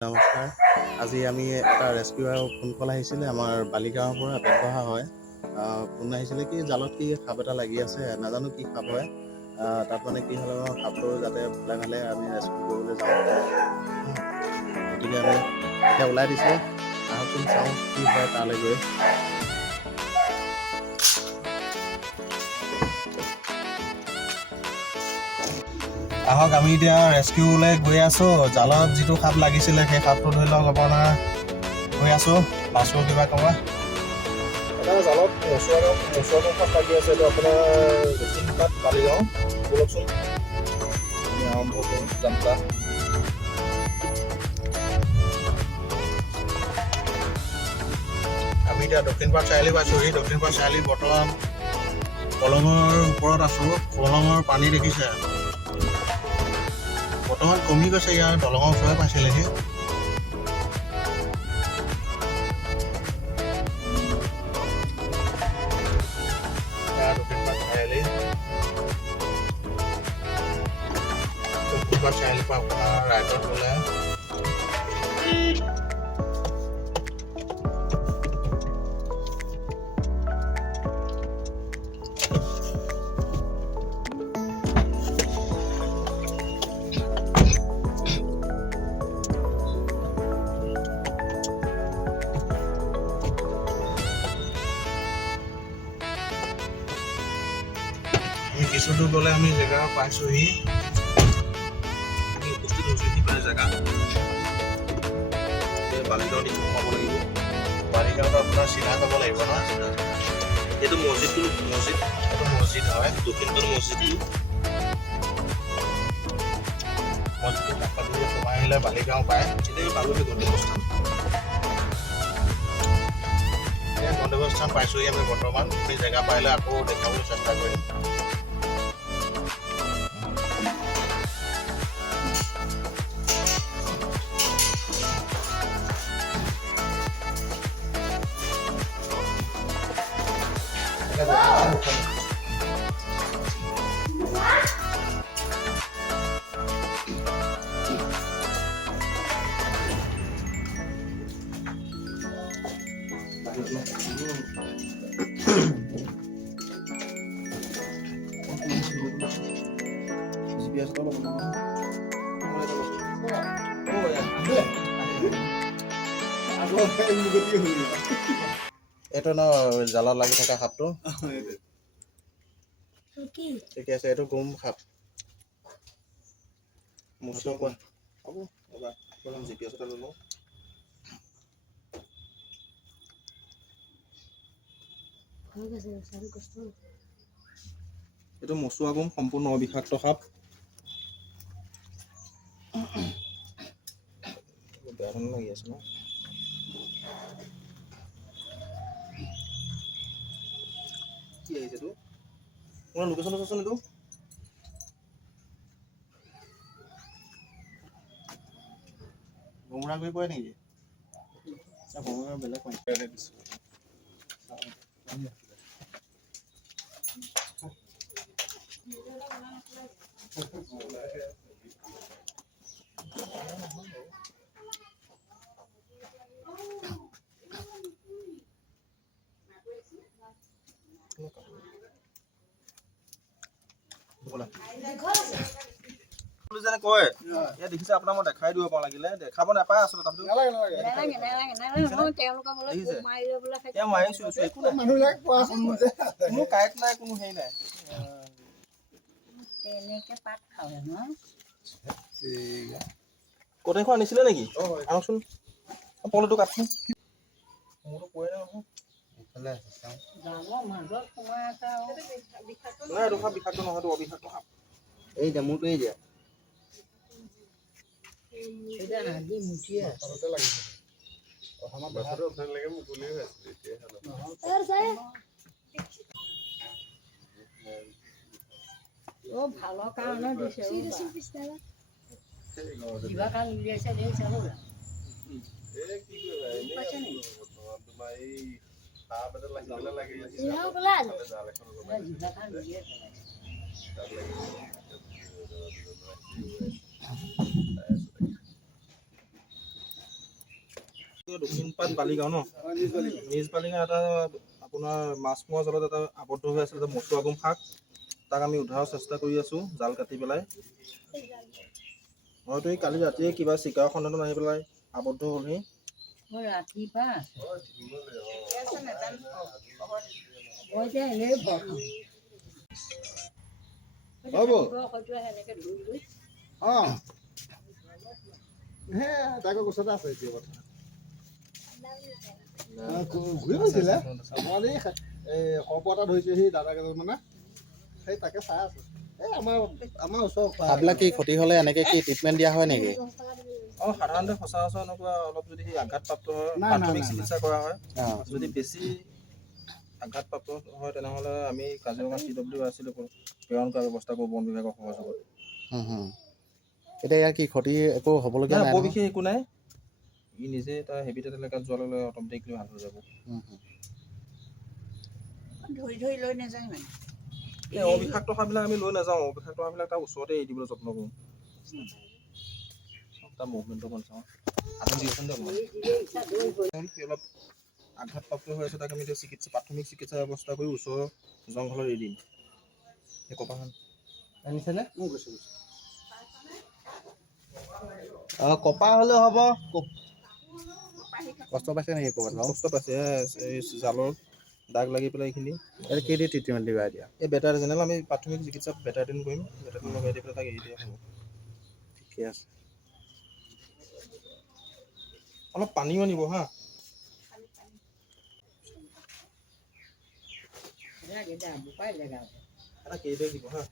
নমস্কাৰ। আজি আমি এটা ৰেস্কিউৰ ফোন কল আহিছিলে আমাৰ বালিগাঁৱৰ পৰা বেতবহা হয়। ফোন আহিছিলে কি জালত কি সাপ এটা লাগি আছে, নাজানো কি সাপ হয়। তাত মানে কি হ'ল সাপটো যাতে ভালে ভালে আমি ৰেস্কিউ কৰিবলৈ যাওঁ। গতিকে আমি এতিয়া ওলাই দিছোঁ, আহকচোন চাওঁ কি হয় তালৈ গৈ। আহক আমি এতিয়া ৰেস্কিউলৈ গৈ আছোঁ। জালত যিটো সাপ লাগিছিলে সেই সাপটো ধৰি লওক আপোনাৰ গৈ আছোঁ। মাছৰ কিবা ক'বা এটা জালত মচুৱা সাপ লাগি আছে। এইটো আপোনাৰ দক্ষিণপাট বালিগাঁও। বলকচোন আমি আৰম্ভ কৰোঁ যাত্ৰা। আমি এতিয়া দক্ষিণপাট চাৰিআলি পাইছোঁহি। দক্ষিণপাট চাৰিআলি বৰ্তমান কলঙৰ ওপৰত আছোঁ। কলঙৰ পানী দেখিছে বৰ্তমান কমি গৈছে, ইয়াৰ দলঙৰ ওচৰে পাইছিলেহি। দক্ষিণপাট চাৰিআলিৰ পৰা আপোনাৰ ৰাইটত গ'লে কিছু দূৰ গ'লে আমি জেগা পাইছোঁহি। আমি উপস্থিত হৈছোঁহি মানে জেগা বালিগাঁও দিশে সোমাব লাগিব। বালিগাঁৱত আপোনাৰ চিধা যাব লাগিব ন। এইটো মছজিদটো এইটো মছজিদ হয়, দক্ষিণপাট মছজিদটো। মছজিদৰ কাষত দিয়ে সোমাই আহিলে বালিগাঁও পায়। এতিয়া আমি পালোহি গন্তব্যস্থান। গন্তব্যস্থান পাইছোঁহি আমি বৰ্তমান। আমি জেগা পাইলে আকৌ দেখাবলৈ চেষ্টা কৰিম। এইটো ন জালত লাগি থকা সাপটো। ঠিকে আছে, এইটো গোম সাপ। মুচুৱা কোৱা হ'ব ৰ'বা, GPS এটা লৈ লওঁ। এইটো মচুৱা গোম, সম্পূৰ্ণ অবিষাক্ত সাপ। বেয়া ধৰণৰ লাগি আছে ন। কি আহিছে এইটো? মোৰ লোকেশ্যন আছেচোন এইটো। গোমৰা গৈ পৰে নেকি? গোমৰা বেলেগ দিছোঁ। কয় ইয়াত দেখিছে আপোনাক মই দেখাই দিব পাৰোঁ, লাগিলে দেখাব নাপায় আচলতে। কোনো কাৰেক্ট নাই, কোনো হেৰি নাই। কটাৰীখন আনিছিলে নেকি? আহকচোন পলটো কাটচোন। মোৰতো পৰে নহয়। নাই, এইটো সাপ বিষাক্ত নহয়, এইটো অবিষাক্ত সাপ। এই দিয়া মোৰটো এই দিয়া। ভালৰ কাৰণে দিছে কিবা কাম উলিয়াইছে দেখিছে হ'বলা। দক্ষিণপাট বালিগাঁও ন নিজ বালিগাঁও এটা আপোনাৰ মাছমোৱা জলত এটা আবদ্ধ হৈ আছিলে মচু আগুম শাক তাক আমি উদ্ধাৰৰ চেষ্টা কৰি আছোঁ জাল কাটি পেলাই হয়তো এই কালি ৰাতিয়ে কিবা চিকাৰ সন্ধানত আহি পেলাই আবদ্ধ হ'লহি তাকে ওচৰতে আছে এতিয়া কথা ঘূৰি গৈছিলে মই এই সৰ্প এটা ধৰিছে সি দাদা কেইজন মানে সেই তাকে চাই আছো এই আমাৰ ওচৰৰ সাপবিলাক কি ক্ষতি হ'লে এনেকৈ কি ট্ৰিটমেণ্ট দিয়া হয় নেকি? সাধাৰণতে সচৰাচৰ এনেকুৱা অলপ যদি আঘাতপ্ৰাপ্ত হয় প্ৰাথমিক চিকিৎসা কৰা হয় যদি বেছি আঘাতপ্ৰাপ্ত হয় তেনেহ'লে আমি কাজিৰঙা CWRC প্ৰেৰণ কৰাৰ ব্যৱস্থা কৰোঁ বন বিভাগৰ সহযোগত। এতিয়া ইয়াৰ কি ক্ষতি একো হ'বলগীয়া নাই? বৰ বিশেষ একো নাই ই নিজে তাৰ হেবিটেড এলেকাত যোৱাৰ লগে লগে অট'মেটিকলি ভাল হৈ যাব। ধৰি ধৰি লৈ নাযায় মানে অবিষাক্ত সাপবিলাক আমি লৈ নাযাওঁ অবিষাক্ত সাপবিলাক তাৰ ওচৰতে এৰি দিবলৈ যত্ন কৰোঁ তাৰ মুভমেণ্টটো অকণ চাওঁ অলপ আঘাতপ্ৰাপ্ত হৈ আছে তাক আমি এতিয়া প্ৰাথমিক চিকিৎসা ব্যৱস্থা কৰি ওচৰৰ জংঘলত এৰি দিম সেই কপাহখন আনিছেনে মই গৈছোঁ কপা হ'লেও হ'ব কষ্ট পাইছে নেকি ক'ৰবাত? কষ্ট পাইছে এই জালৰ দাগ লাগি পেলাই এইখিনি এতিয়া কি দি ট্ৰিটমেণ্ট দিবা এতিয়া? এই বেটাৰ জেনেৰেল আমি প্ৰাথমিক চিকিৎসা বেটাৰদিন কৰিম বেটাৰদিন লগাই দি পেলাই তাক এৰি দিয়া হ'ব। ঠিকে আছে। অলপ পানীও আনিব হা এটা কেইটাই দিব হা